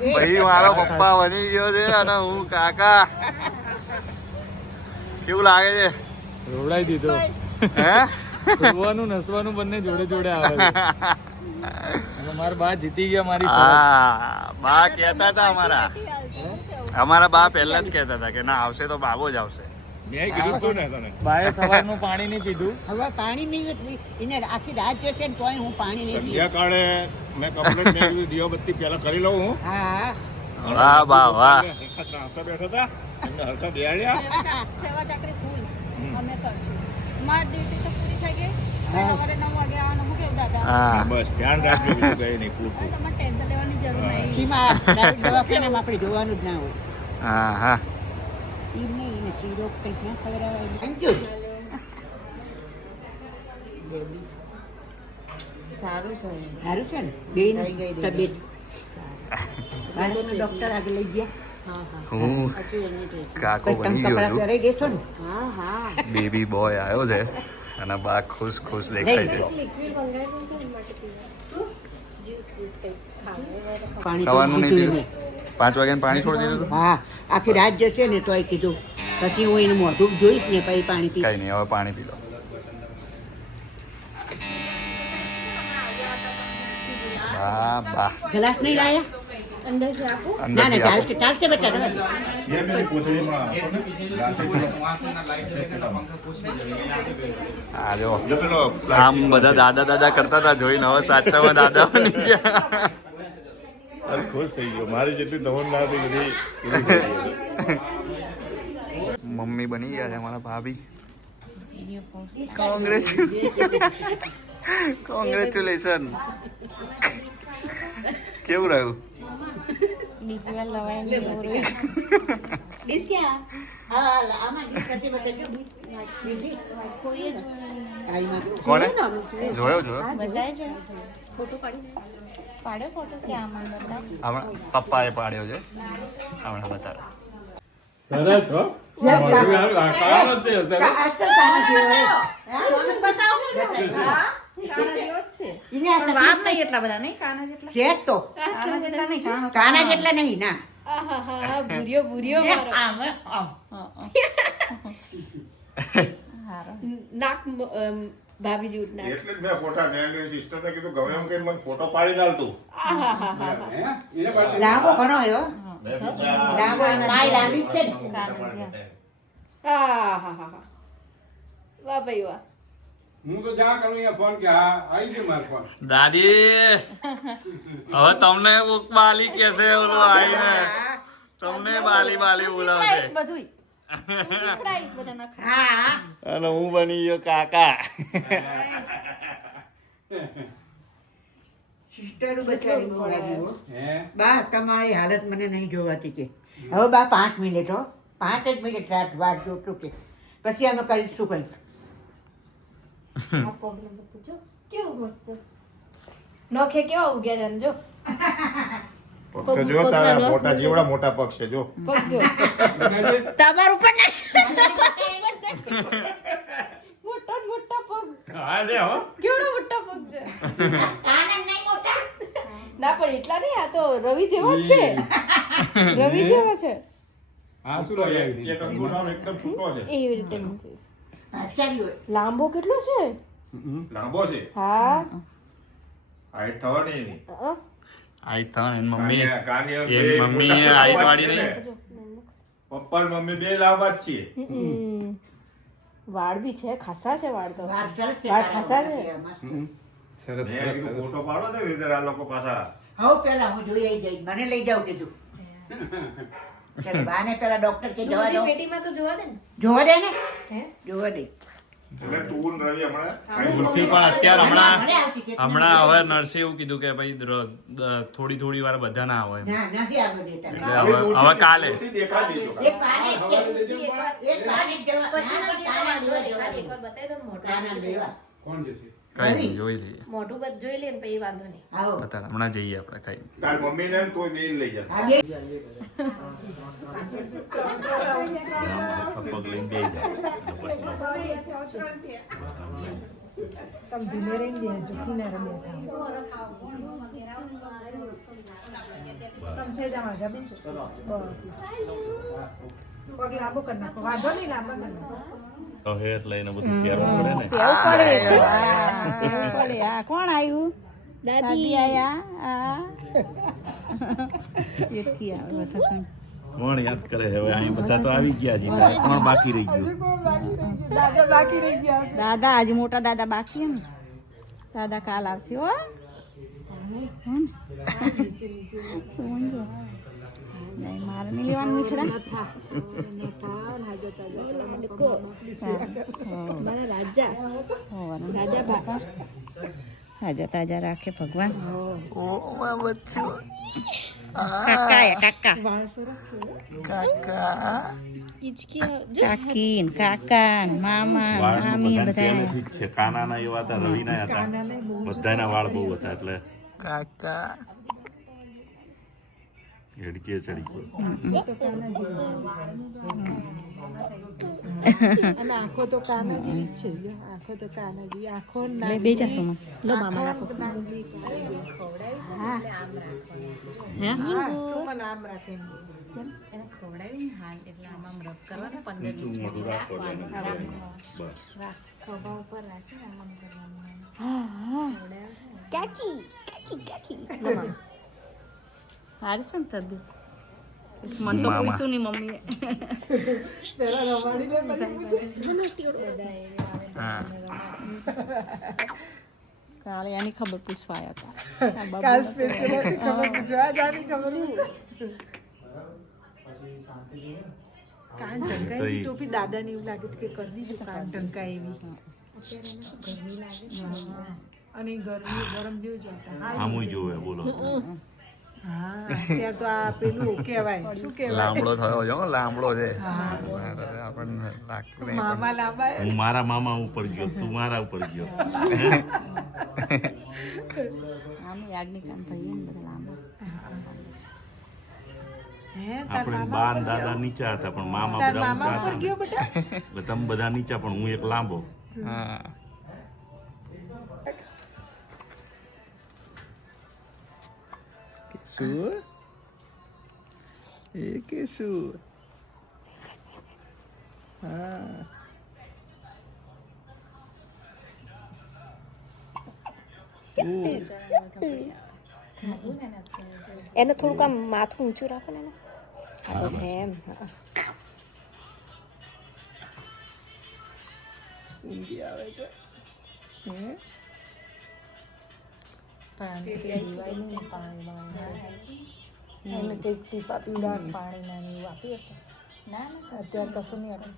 ભાઈ મારો પપ્પા બની ગયો છે અને હું કાકા. કેવું લાગે છે? રોવડાઈ દીધો. હે? રોવાનું નસવાનું બંને જોડે જોડે આવે છે. મારા બા જીતી ગયા મારી સાથે. હા, બા કહેતા હતા અમારા બા પહેલા જ કહેતા હતા કે ના આવશે તો બાબો જ આવશે. બાએ સવારનું પાણી નહીં પીધું. હવે પાણી નહીં એને આખી રાત જશે ને તોય હું પાણી નહીં પીધું. સંધ્યાકાળે મેં કમ્પ્લેટ મેં દીવાબત્તી પહેલા કરી લઉં હું. હા વાહ બા વાહ. ત્રાસા બેઠા હતા એમને હરખા બેહાડ્યા. સેવા ચાકરી ફૂલ અમે કરશું. મારી ડ્યુટી તો પૂરી થઈ ગઈ. સવારે 9 વાગે આવવાનું હું કેવું દાદા. હા બસ ધ્યાન રાખજો બીજું કઈ નહીં પૂરતું. તમારે ટેન્શન લેવાની જરૂર નહીં. સીમા દવાખાનામાં આપણે જોવાનું જ ના હોય. હા હા. એમ નહીં એને શીરો કંઈક ના ખબર આવે થેન્ક યુ. સારું છે સારું છે ને બેન તબિયત ડોક્ટર આગળ લઈ ગયા. હું કાકો તમે બની ગયો કપડાં છું. પહેરાઈ દેશો ને. બેબી બોય આવ્યો છે અને બા ખુશ ખુશ દેખાય છે. પાણી સવારનું નહીં પીધું પીધું? 5 વાગ્યાને પાણી છોડી દીધું હતું? હા આખી રાત જશે ને તોય કીધું પછી હું એનું મોઢું જોઈશ ને પછી પાણી પી. કઈ નહીં, હવે પાણી પી લો. બા બા. ગ્લાસ નહીં લાયા? અંદરથી આપું. ના ના અંદરથી આપો. ચાલશે ચાલશે બેટા રવા દે. એ પેલી કોથળીમાં હા જો જો પેલો આમ બધા દાદા દાદા કરતા હતા જોઈને હવે સાચામાં દાદા બની ગયા. બસ ખુશ થઈ ગયો. મારી જેટલી દમન ના હતી બધી પૂરી થઈ ગઈ. મમ્મી બની ગયા છે અમારા ભાભી. કોંગ્રેચ્યુલેશન. કેવું રહ્યું? બીજી વાર લવાય નહીં. ડીશ ક્યાં? હા આમાં પછી બતાજો બીજી કોઈએ આઈમાં કોને જોયો જોયો? બધાએ છે. ફોટો પાડી પાડ્યો ફોટો કે આમાં બધા હમણાં પપ્પાએ પાડ્યો છે, હમણાં બતાવે. સરસ હો. મોઢું હારું, આ કાળો જ છે સરસ. આ તો કાના જેવો હે. બતાવો. હા કાના જેવો જ છે. ઈને આ પણ વાળ નહીં એટલા બધા નહીં કાના જેટલા. છે જ તો કાના જેટલા નહીં. કાના જેટલા નહીં ના આહાહા, ભૂર્યો ભૂર્યો મારો. આમ નાક ભાભી જેવું જ નાક. એટલે જ મેં ફોટા મેં સિસ્ટરને કીધું ગમે એમ કઈ મને ફોટો પાડી નાલતું. આહાહા. હે? એને પાડે. લાંબો ઘણો એવો મેં બીજા લાંબો એનો માય લાંબી જ છે ને. આહાહા. વાહ ભાઈ વાહ. હું તો જ્યાં કરું અહીંયા ફોન કે હા આવી ગયો મારો ફોન. દાદી હવે તમને કોક બાલી કેસે ઓલો આવીને તમને બાલી બાલી બોલાવશે. શીખડાઈશ બધુંય. શીખડાઈશ બધા નખરા. હા અને હું બની ગયો કાકા. સિસ્ટર બચારી બહુ લાગી હો. હે? બા તમારી હાલત મને નહીં જોવાતી કે હવે બા 5 મિનિટ હો 5 જ મિનિટ રાત વાત જોતું કે પછી અમે કરીશું કંઈક. આ પગલું બધું જો કેવું મસ્ત. નોખે કેવા ઉગ્યા છે ને જો. તો જો તારા મોટા જેવડા મોટા પગ છે જો. પગ જો. બધાએ તમારું પણ મોટા ને મોટા પગ. હા લે હો. કેવડો મોટા પગ છે. કાના નહીં મોટા ના પણ એટલા નહીં, આ તો રવિ જેવો જ છે. રવિ જેવો છે હા શું લગાવી એક અંગૂઠો આમ એકદમ છૂટો છે. એવી રીતે મૂકી. સારી હોય લાંબો કેટલો છે. લાંબો છે. હા હાઈટ થવાની એની. આઈ થણ એની મમ્મી કાનિયા એ બે મમ્મી મોટા હાઈટ પપ્પા વાળી છે ને. નહીં. પપ્પા ને મમ્મી બે લાંબા જ છીએ. વાળ બી છે, ખાસા છે વાળ તો. વાર સરસ છે વાત ખાસા છે. સરસ મેં કીધું ફોટો પાડો ને રીધર આ લોકો પાછા. હવે પેલા હું જોઈ આવી જઈશ મને લઈ જાવ કીધું ચાલો બાને પેલા ડોક્ટર કે જવા દો પેટીમાં તો જોવા દે ને. જોવા દે ને હે જોવા દે એટલે તું ને રવિ હમણાં થી પણ અત્યારે હમણાં મને આવતી કે હમણાં હવે નર્સે એવું કીધું કે ભાઈ થોડી થોડી વાર બધા ના આવે એમ. ના નથી આવવા દેતા એટલે હવે કાલે દૂરથી દેખાડી દીધો. એક બાને જ કે એક બાને જ જવા પછીનો જે કાના તમારે લેવા ખાલી દેવા. એકવાર બતાવી દો ને મોઢું. કાના લેવા કોણ જશે? કઈ નહીં જોઈ લઈએ. મોઢું બધ જોઈ લે ને પછી વાંધો નહીં. આવો બતા હમણાં જઈએ આપણે કઈ. તાર મમ્મીને ને તોય બેન લઈ જા. આ બે પગ લઈને બેસી જાય. તમે ધીમે રહીને બેસજો કિનારે બેઠા તમે થઈ જાઓ આગળ બેસો બસ પગ લાંબો કરી નાખો વાંધો નહીં લાંબો કરી નાખો હેર લઈને બધું પહેરવું પડે ને પડે આ કોણ આવ્યું દાદી આયા એકથી આવે બધા કોણ યાદ કરે છે હવે અહીં બધા તો આવી ગયા છે કોણ બાકી રહી ગયું દાદા બાકી રહી ગયા દાદા આજે મોટા દાદા બાકી એમ દાદા કાલ આવશે હો નહીં મારે નહીં લેવાનું મીઠડા રાજા તાજા રાખે ભગવાન ઓ મારા બચ્ચું કાકા કાકા કાકી ને કાકા ને મામા મામી વાળ બધા પહેલેથી જ છે કાનાના એવા હતા રવિના હતા બધાના વાળ બહુ હતા એટલે કાકા હેડકે ચડી ગયો અને આંખો તો કાના જેવી જ છે જો આંખો તો કાના જેવી આંખો લે બે જા સોમાં લો મામા હા સુમન આમ રાખે હારી છે ને તબિયત મન તો પૂછ્યું નહીં મમ્મીએ પેલા રવાડી લે પછી હા કાલે એની ખબર પૂછવા આવ્યા હતા કાલ સ્પેશિયલ ખબર પૂછવા જાની ખબર કાન ઢંકાઈ ટોપી દાદાને એવું લાગે કે કરી દીધું કાન ઢંકાઈ એવી અને ગરમી ગરમ જેવું જ હતા આમુય જોવે બોલો હા ત્યાં તો આ પેલું કહેવાય શું કહેવાય લાંબડો થયો છે હો, લાંબડો છે આપણને લાગતું નહીં મામા લાંબા હું મારા મામા ઉપર ગયો તું મારા ઉપર ગયો આમ યાજ્ઞિક કામ ભાઈ ને બધા લાંબા હે આપણે બાર ને દાદા નીચા હતા પણ મામા બધા મામા ઊંચા ઉપર ગયો હતા બેટા એટલે તમે બધા નીચા પણ હું એક લાંબો હા શું એ કે શું હા એને થોડુંક આમ માથું ઊંચું રાખો ને હા બસ એમ ઊંઘી આવે છે પાણી પીવાય નહીં પાણી એને કંઈક ટીપા પીવડા પાણી નાની એવું આપી હશે ના અત્યારે કશું નહીં આપે